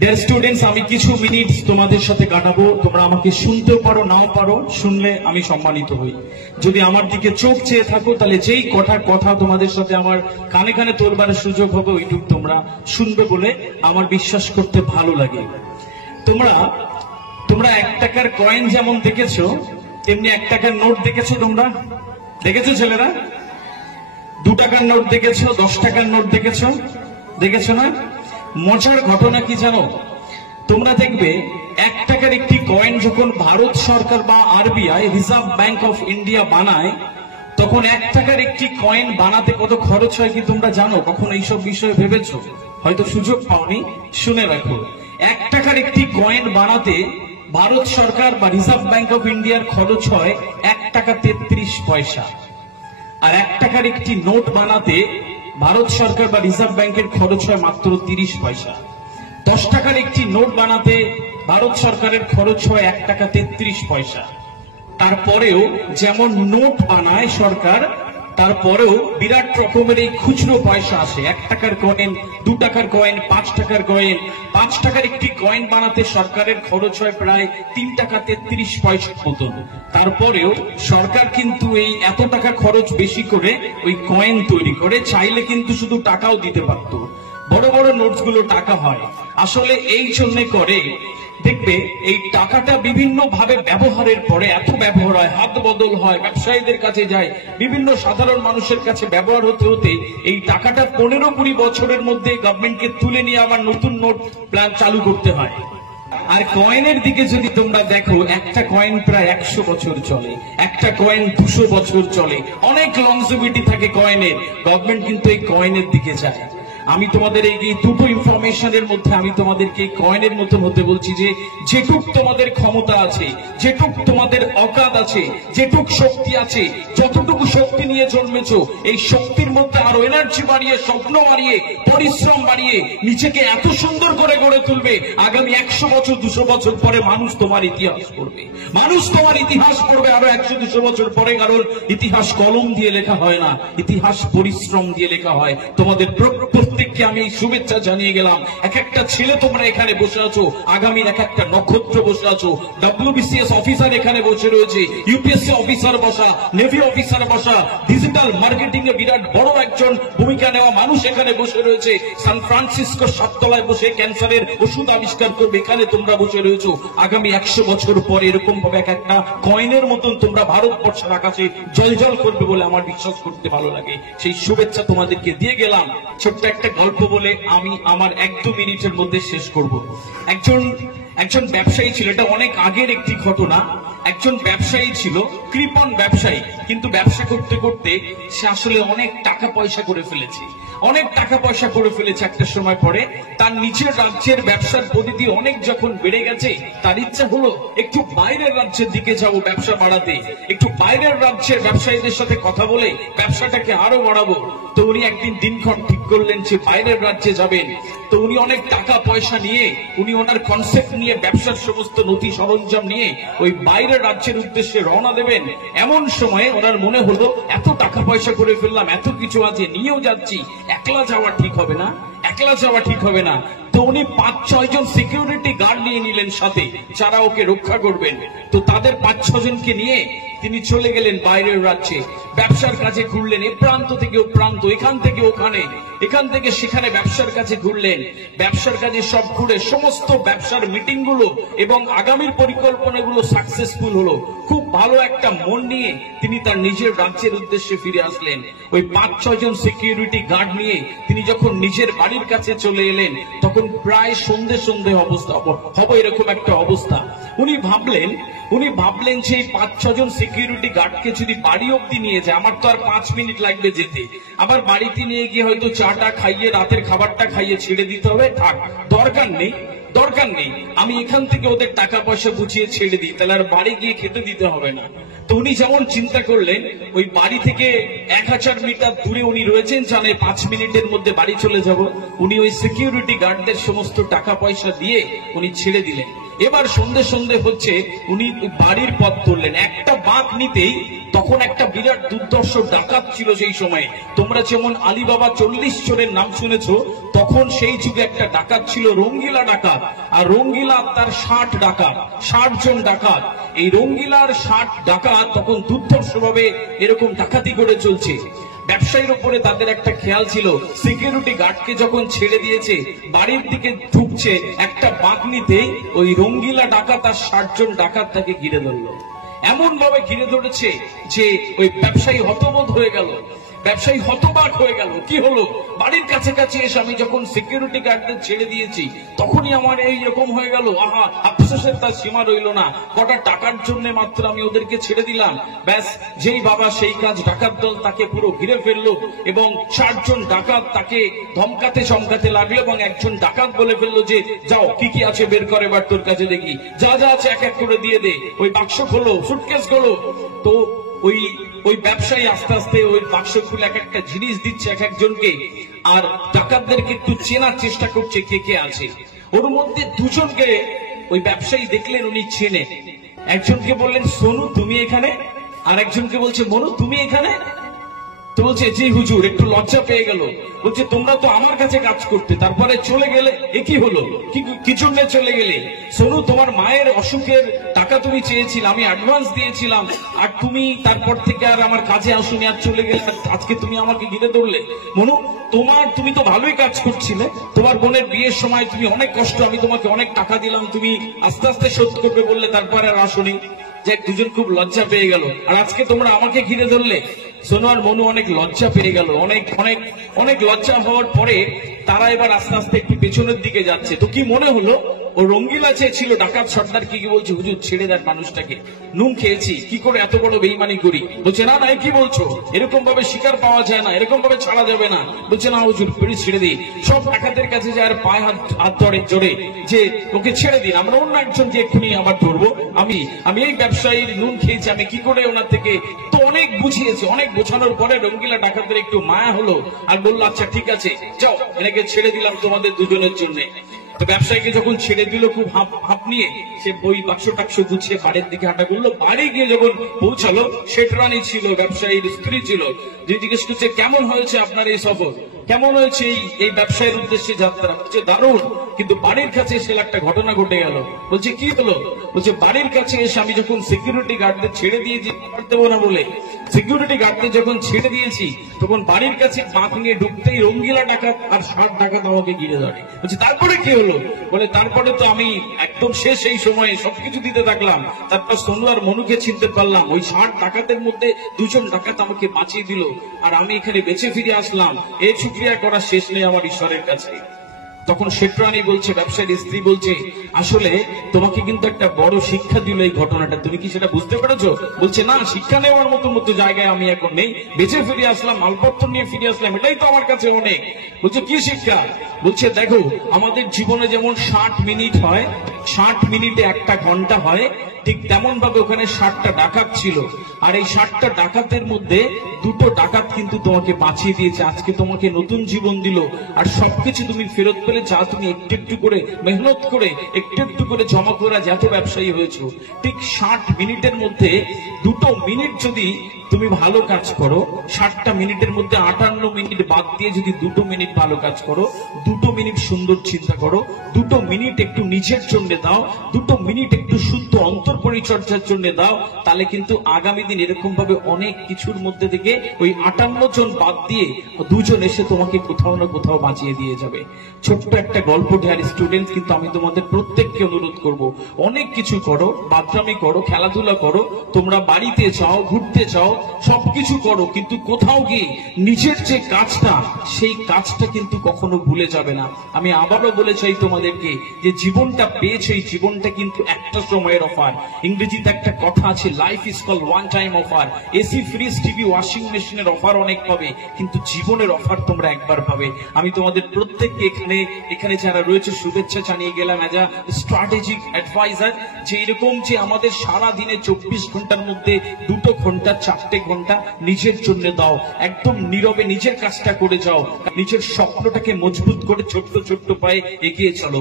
Dear students, আমি কিছু minute তোমাদের সাথে কাটাবো। তোমরা আমাকে শুনতেও পারো, নাও পারো। শুনলে আমি সম্মানিত হই। যদি আমার দিকে চোখ চেয়ে থাকো, তাহলে যেই কথা তোমাদের সাথে আমার কানে কানে তোলবার সুযোগ হবে, ওইটুকু তোমরা শুনবে বলে আমার বিশ্বাস করতে ভালো লাগে। তোমরা 1 টাকার কয়েন যেমন দেখেছো, তেমনি 1 টাকার নোট দেখেছো। তোমরা দেখেছো ছেলেরা? 2 টাকার নোট দেখেছো, 10 টাকার নোট দেখেছো না? মজার ঘটনা কি জানো? তোমরা দেখবে 1 টাকার একটি কয়েন যখন ভারত সরকার বা RBI, reserve bank of India বানায়, তখন 1 টাকার একটি কয়েন বানাতে কত খরচ হয় কি তোমরা জানো? কখন এইসব বিষয়ে ভেবেছো? হয়তো সুযোগ পাওনি, শুনে রাখো। 1 টাকার একটি কয়েন বানাতে ভারত সরকার বা রিজার্ভ ব্যাংক অফ ইন্ডিয়ার খরচ হয় 1 টাকা 33 পয়সা। আর 1 টাকার একটি নোট বানাতে ভারত সরকার বা রিজার্ভ ব্যাংকের খরচ হয় মাত্র 30 পয়সা। 10 টাকার একটি নোট বানাতে ভারত সরকারের খরচ হয় 1 টাকা 33 পয়সা। তারপরেও যেমন নোট বানায় সরকার, তারপরেও বিরাট রকমের এই খুচরো পয়সা আসে। 1 টাকার কয়েন, 2 টাকার কয়েন, 5 টাকার কয়েন। 5 টাকার একটি কয়েন বানাতে সরকারের খরচ হয় প্রায় 3 টাকা 33 পয়সার মতন। তারপরেও সরকার কিন্তু এই এত টাকা খরচ বেশি করে ওই কয়েন তৈরি করে, চাইলে কিন্তু শুধু টাকাও দিতে পারত। বড় বড় নোটস গুলো টাকা হয়। আসলে এই জন্য করে, দেখবে এই টাকাটা বিভিন্ন ভাবে ব্যবহারের পরে এত ব্যবহার হয়, হাত বদল হয়, ব্যবসায়ীদের কাছে যায়, বিভিন্ন সাধারণ মানুষের কাছে ব্যবহার হতে হতে এই টাকাটা 15-20 বছরের মধ্যে গভর্নমেন্টকে তুলে নিয়ে আবার নতুন নোট প্ল্যান চালু করতে হয়। আর কয়েনের দিকে যদি তোমরা দেখো, একটা কয়েন প্রায় 100 বছর চলে, একটা কয়েন 200 বছর চলে, অনেক লংজিভিটি থাকে কয়েনের। গভর্নমেন্ট কিন্তু এই কয়েনের দিকে যায়। আমি তোমাদের এই দুটো ইনফরমেশনের মধ্যে আমি তোমাদেরকে কয়েনের মতন হতে বলছি যে যেটুক তোমাদের ক্ষমতা আছে, যেটুক তোমাদের অকাত আছে, যেটুক শক্তি আছে, যতটুকু শক্তি নিয়ে জন্মেছো, এই শক্তির মধ্যে আরো এনার্জি বাড়িয়ে, স্বপ্ন বাড়িয়ে, পরিশ্রম বাড়িয়ে নিজেকে এত সুন্দর করে গড়ে তুলবে, আগামী 100 বছর 200 বছর পরে মানুষ তোমার ইতিহাস পড়বে। মানুষ তোমার ইতিহাস পড়বে আরো 100-200 বছর পরে। কারণ ইতিহাস কলম দিয়ে লেখা হয় না, ইতিহাস পরিশ্রম দিয়ে লেখা হয়। তোমাদের প্রত্যেককে আমি শুভেচ্ছা জানিয়ে গেলাম। এক একটা ছেলে তোমরা এখানে বসে আছো, আগামীর এক একটা নক্ষত্র বসে আছো। WBCS অফিসার এখানে বসে রয়েছে, UPSC অফিসার বসা, নেভি অফিসার বসা, ডিজিটাল মার্কেটিং এ বিরাট বড় একজন ভূমিকা নেওয়া মানুষ এখানে বসে রয়েছে। সান ফ্রান্সিসকো 7 তলায় বসে ক্যান্সারের ওষুধ আবিষ্কার করবে, এখানে তোমরা বসে রয়েছো। আগামী 100 বছর পরে এরকম ভাবে এক একটা কয়েনের মতন তোমরা ভারতবর্ষের আকাশে জলজল করবে বলে আমার বিশ্বাস করতে ভালো লাগে। সেই শুভেচ্ছা তোমাদেরকে দিয়ে গেলাম। ছোট্ট একটা গল্প বলে আমি আমার 1-2 মিনিটের মধ্যে শেষ করব। একজন ব্যবসায়ী ছিল, এটা অনেক আগের একটি ঘটনা। একজন ব্যবসায়ী ছিল, কৃপণ ব্যবসায়ী, কিন্তু ব্যবসা করতে করতে সে আসলে অনেক টাকা পয়সা করে ফেলেছে। একটা সময় পরে তার নিচের রাজ্যের ব্যবসার পরিধি অনেক যখন বেড়ে গেছে, তার ইচ্ছা হলো একটু বাইরের রাজ্যের দিকে যাবো ব্যবসা বাড়াতে, একটু বাইরের রাজ্যের ব্যবসায়ীদের সাথে কথা বলে ব্যবসাটাকে আরো বাড়াবো। তো উনি একদিন দিনক্ষণ ঠিক করলেন যে বাইরের রাজ্যে যাবেন। তো উনি অনেক টাকা পয়সা নিয়ে, উনি ওনার কনসেপ্ট নিয়ে, ব্যবসার সমস্ত নথি সরঞ্জাম নিয়ে ওই বাইরের রাজ্যের উদ্দেশ্যে রওনা দেবেন। এমন সময় ওনার মনে হলো, এত টাকা পয়সা করে ফেললাম, এত কিছু আছে, নিয়েও যাচ্ছি, একলা যাওয়া ঠিক হবে না। তো উনি 5-6 জন সিকিউরিটি গার্ড নিয়ে নিলেন সাথে, যারা ওকে রক্ষা করবেন। তো তাদের 5-6 জনকে নিয়ে তিনি চলে গেলেন বাইরের রাজ্যে, ব্যবসার কাজে ঘুরলেন। এ প্রান্ত থেকে ও প্রান্ত, এখান থেকে ওখানে, এখান থেকে সেখানে ব্যবসার কাজে ঘুরলেন। ব্যবসার কাজে সব ঘুরে সমস্ত ব্যবসার মিটিং গুলো এবং আগামীর পরিকল্পনাগুলো সাকসেসফুল হলো। খুব ভালো একটা মন নিয়ে তিনি তার নিজের রাজ্যের উদ্দেশ্যে ফিরে আসলেন। ওই 5-6 জন সিকিউরিটি গার্ড নিয়ে তিনি যখন নিজের বাড়ির কাছে চলে এলেন, তখন প্রায় সন্ধে অবস্থা হবে, এরকম একটা অবস্থা। উনি ভাবলেন যে এই 5-6 জন সিকিউরিটি গার্ডকে যদি বাড়ি অব্দি নিয়ে যায়, আমার তো আর 5 মিনিট লাগবে যেতে, আবার বাড়িতে নিয়ে গিয়ে হয়তো চাটা খাইয়ে, রাতের খাবারটা খাইয়ে ছেড়ে দিতে হবে। থাক, দরকার নেই, আমি এখান থেকে ওদের টাকা পয়সা বুঝিয়ে ছেড়ে দিই, তাহলে আর বাড়ি গিয়ে খেতে দিতে হবে না। তো উনি যেমন চিন্তা করলেন, ওই বাড়ি থেকে 1000 মিটার দূরে উনি রয়েছেন, জানে 5 মিনিটের মধ্যে বাড়ি চলে যাব। উনি ওই সিকিউরিটি গার্ডদের সমস্ত টাকা পয়সা দিয়ে উনি ছেড়ে দিলেন। এবার সন্ধে সন্ধে হচ্ছে, উনি বাড়ির পথ ধরলেন। একটা বাঁক নিতেই তখন একটা বিরাট দুর্ধর্ষ ডাকাত ছিল সেই সময়। তোমরা যেমন আলীবাবা 40 চোরের নাম শুনেছো, তখন সেই যুগে একটা ডাকাত ছিল, রঙ্গিলা ডাকাত। আর রঙ্গিলা তার 60 ডাকাত, 60 জন ডাকাত। এই রঙ্গিলার 60 ডাকাত তখন দুর্ধর্ষ ভাবে এরকম ডাকাতি করে চলছে। ব্যবসায়ীর উপরে তাদের একটা খেয়াল ছিল, সিকিউরিটি গার্ডকে যখন ছেড়ে দিয়েছে, বাড়ির দিকে ঢুকছে, একটা বাঁক নিতেই ওই রঙ্গিলা ডাকাত আর 60 জন ডাকাত তাকে ঘিরে ধরলো। এমন ভাবে ঘিরে ধরেছে যে ওই ব্যবসায়ী হতবোধ হয়ে গেল, ব্যবসায়ী হতবাক হয়ে গেল। কি হলো? বাড়ির কাছাকাছি এসে আমি যখন সিকিউরিটি গার্ডদের ছেড়ে দিয়েছি, তখনই আমার এই রকম হয়ে গেল। আহা, আফসোসের তার সীমা রইল না। কটা টাকার জন্য মাত্র আমি ওদেরকে ছেড়ে দিলাম, ব্যাস যেই বাবা সেই কাজ। ডাকাত দল তাকে পুরো ঘিরে ফেললো এবং 60 জন ডাকাত তাকে ধমকাতে চমকাতে লাগলো এবং একজন ডাকাত বলে ফেললো যে, যাও কি কি আছে বের করে এবার তোর কাছে দেখি, যা যা আছে এক এক করে দিয়ে দে। ওই বাক্স খোলো, সুটকেস খোলো। তো ওই ব্যবসায়ী আস্তে আস্তে ওই বাক্স খুলে এক একটা জিনিস দিচ্ছে এক একজনকে, আর ডাকাতদেরকে একটু চেনার চেষ্টা করছে কে কে আছে। ওর মধ্যে দুজনকে ওই ব্যবসায়ী দেখলেন, উনি চেনে। একজনকে বললেন, সোনু তুমি এখানে? আর একজনকে বলছে, মনু তুমি এখানে? তো বলছে, জি হুজুর। একটু লজ্জা পেয়ে গেল, বলছে তোমরা তো আমার কাছে কাজ করতে, তারপরে চলে গেলে, এ কি হলো? কি জন্য চলে গেলে? সোনু, তোমার মায়ের অসুখের টাকা তুমি চেয়েছিলে, আমি অ্যাডভান্স দিয়েছিলাম, আর তুমি তারপর থেকে আর আমার কাজে আসুনি, আর চলে গেলে, আজকে তুমি আমাকে ঘিরে ধরলে। মনু, তুমি তো ভালোই কাজ করছিলে, তোমার বোনের বিয়ের সময় তুমি অনেক কষ্ট, আমি তোমাকে অনেক টাকা দিলাম, তুমি আস্তে আস্তে শোধ করবে বললে, তারপরে আর আসুনি। যে দুজন খুব লজ্জা পেয়ে গেল, আর আজকে তোমরা আমাকে ঘিরে ধরলে। সোনু আর মনু অনেক লজ্জা পেয়ে গেল। অনেক অনেক অনেক লজ্জা হওয়ার পরে তারা এবার আস্তে আস্তে একটু পেছনের দিকে যাচ্ছে। তো কি মনে হলো, ও রঙ্গিলা ছিল ডাকাত সর্দার কি বলছে, হুজুর ছেড়ে দেন মানুষটাকে, নুন খেয়েছি, কি করে এত বড় বেইমানি করি। বলছে, না না, কি বলছো, এরকম ভাবে শিকার পাওয়া যায় না, এরকম ভাবে ছাড়া যাবে না। বলছে, না হুজুর, প্লিজ ছেড়ে দিই। সব ডাকাতের কাছে যায় আর পায়ে হাত ধরে জোরে যে ওকে ছেড়ে দিন, আমরা অন্য একজনকে এক্ষুনি আবার ধরবো। আমি এই ব্যবসায়ীর নুন খেয়েছি, আমি কি করে ওনার থেকে। তো অনেক বুঝিয়েছে, অনেক বোঝানোর পরে রঙ্গিলা ডাকাতের একটু মায়া হলো আর বললো, আচ্ছা ঠিক আছে, যাও, এনাকে ছেড়ে দিলাম তোমাদের দুজনের জন্য। তো ব্যবসায়ীকে যখন ছেড়ে দিল, খুব হাঁপ নিয়ে সে বই বাক্স টাক্স গুছিয়ে বাড়ির দিকে হাঁটা করলো। বাড়ি গিয়ে যখন পৌঁছালো, শেঠরানী ছিল, ব্যবসায়ীর স্ত্রী ছিল, যে জিজ্ঞেস করছে, কেমন হয়েছে আপনার এই সফর, কেমন হয়েছে এই ব্যবসায়ের উদ্দেশ্যে যাত্রা? বলছে, দারুণ, কিন্তু বাড়ির কাছে এসে একটা ঘটনা ঘটে গেল। বলছে, কি হলো? বলছে, বাড়ির কাছে এসে আমি যখন সিকিউরিটি গার্ডদের ছেড়ে দিয়েছি, দেবো না বলে সিকিউরিটি গার্ডদের যখন ছেড়ে দিয়েছি, তখন বাড়ির কাছে বাঁক নিয়ে ঢুকতেই রঙ্গিলা ডাকাত আর 60 ডাকাত আমাকে ঘিরে ধরে। বলছে, তারপরে কি হলো? বলে, তারপরে তো আমি একদম শেষ এই সময়ে সবকিছু দিতে থাকলাম, তারপর সোনু আর মনুকে চিনতে পারলাম। ওই 60 ডাকাতের মধ্যে 2 জন ডাকাত আমাকে বাঁচিয়ে দিল, আর আমি এখানে বেঁচে ফিরে আসলাম। এই শুকরিয়া করা শেষ নেই আমার ঈশ্বরের কাছে। তখন শেঠরানী বলছে, ব্যবসায়ীর স্ত্রী বলছে, আসলে তোমাকে কিন্তু একটা বড় শিক্ষা দিল এই ঘটনাটা, তুমি কি সেটা বুঝতে পেরেছো? বলছে, না, শিক্ষা নেওয়ার মতো জায়গায় আমি এখন নেই, বেঁচে ফিরে আসলাম, মালপত্র নিয়ে ফিরে আসলাম, এটাই তো আমার কাছে অনেক। বলছে, কি শিক্ষা? বলছে, দেখো, আমাদের জীবনে যেমন 60 মিনিট হয়, 60 মিনিটে 1 ঘন্টা হয়, ঠিক তেমন ভাবে ওখানে 60টা ডাকাত ছিল, আর এই 60টা ডাকাতের মধ্যে 2টো ডাকাত কিন্তু তোমাকে বাঁচিয়ে দিয়েছে, আজকে তোমাকে নতুন জীবন দিল। আর সবকিছু তুমি ফেরত পেলে, যা তুমি একটু একটু করে মেহনত করে একটু একটু করে জমা করা যত ব্যবসায়ী হয়েছো, ঠিক 60 মিনিটের মধ্যে 2টো মিনিট যদি তুমি ভালো কাজ করো, 60টা মিনিটের মধ্যে 58 মিনিট বাদ দিয়ে যদি 2টো মিনিট ভালো কাজ করো, 2টো মিনিট সুন্দর চিন্তা করো, 2টো মিনিট একটু নিজের জন্য দাও, 2টো মিনিট একটু শুদ্ধ অন্তর পরিচর্যার জন্য দাও, তাহলে কিন্তু আগামী দিন এরকম ভাবে অনেক কিছুর মধ্যে থেকে ওই 58 জন বাদ দিয়ে 2 জন এসে তোমাকে কোথাও না কোথাও বাঁচিয়ে দিয়ে যাবে। ছোট্ট একটা গল্প, ডিয়ার স্টুডেন্টস, কিন্তু আমি তোমাদের প্রত্যেককে অনুরোধ করব, অনেক কিছু করো, বাদরামি করো, খেলাধুলা করো, তোমরা বাড়িতে যাও, ঘুরতে যাও, সবকিছু করো, কিন্তু কোথাও গিয়ে নিজের যে কাজটা, সেই কাজটা কিন্তু কখনো ভুলে যাবে না। আমি আবারও বলে চাই তোমাদেরকে, যে জীবনটা পেয়েছে, এই জীবনটা কিন্তু একটা সময়ের অফার। ইংরেজিতে একটা কথা আছে, life is call one time offer. AC, fridge, TV, washing মেশিনের অফার অনেক পাবে, কিন্তু জীবনের অফার তোমরা একবার পাবে। আমি তোমাদের প্রত্যেককে এখানে যারা রয়েছে শুভেচ্ছা জানিয়ে গেলাম অ্যাজ আ স্ট্র্যাটেজিক অ্যাডভাইজার, যে এরকম যে আমাদের সারা দিনে 24 ঘন্টার মধ্যে 2 ঘন্টা 4 ঘন্টা নিজের জন্য দাও, একদম নীরবে নিজের কাজটা করে যাও, নিজের স্বপ্নটাকে মজবুত করে ছোট্ট ছোট্ট পায়ে এগিয়ে চলো।